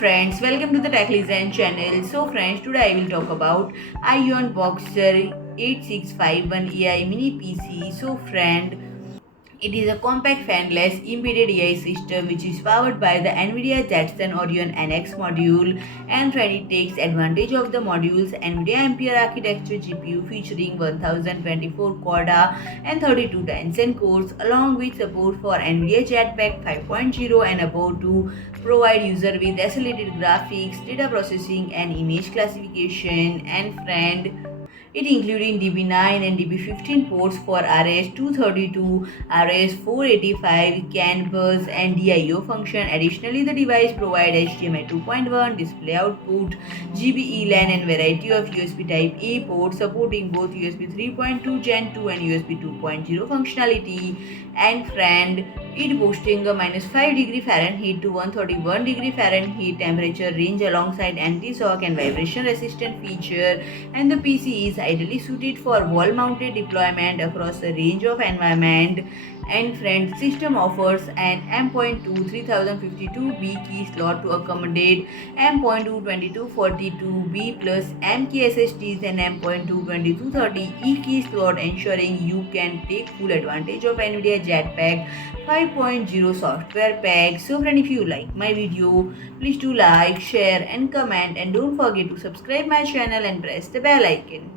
friends, welcome to the Tech Listen channel. So friends, today I will talk about AAEON Boxer-8651AI mini PC. So friend, it is a compact fanless embedded AI system which is powered by the NVIDIA Jetson Orin NX module, and it takes advantage of the module's NVIDIA Ampere architecture GPU featuring 1024 CUDA and 32 Tensor Cores, along with support for NVIDIA JetPack 5.0 and above to provide user with accelerated graphics, data processing and image classification. And friend, it including DB9 and DB15 ports for RS-232, RS-485, CANBus, and DIO function. Additionally, the device provides HDMI 2.1 display output, GbE LAN, and variety of USB Type-A ports supporting both USB 3.2 Gen 2 and USB 2.0 functionality. And friend, it boasting a -5 °F to 131 °F temperature range alongside anti-shock and vibration resistant feature, and the PC is ideally suited for wall-mounted deployment across a range of environment. And friend, system offers an M.2 3052B key slot to accommodate M.2 2242B+M Key SSDs and M.2 2230E key slot, ensuring you can take full advantage of NVIDIA JetPack 5.0 software pack. So friend, if you like my video, please do like, share and comment, and don't forget to subscribe my channel and press the bell icon.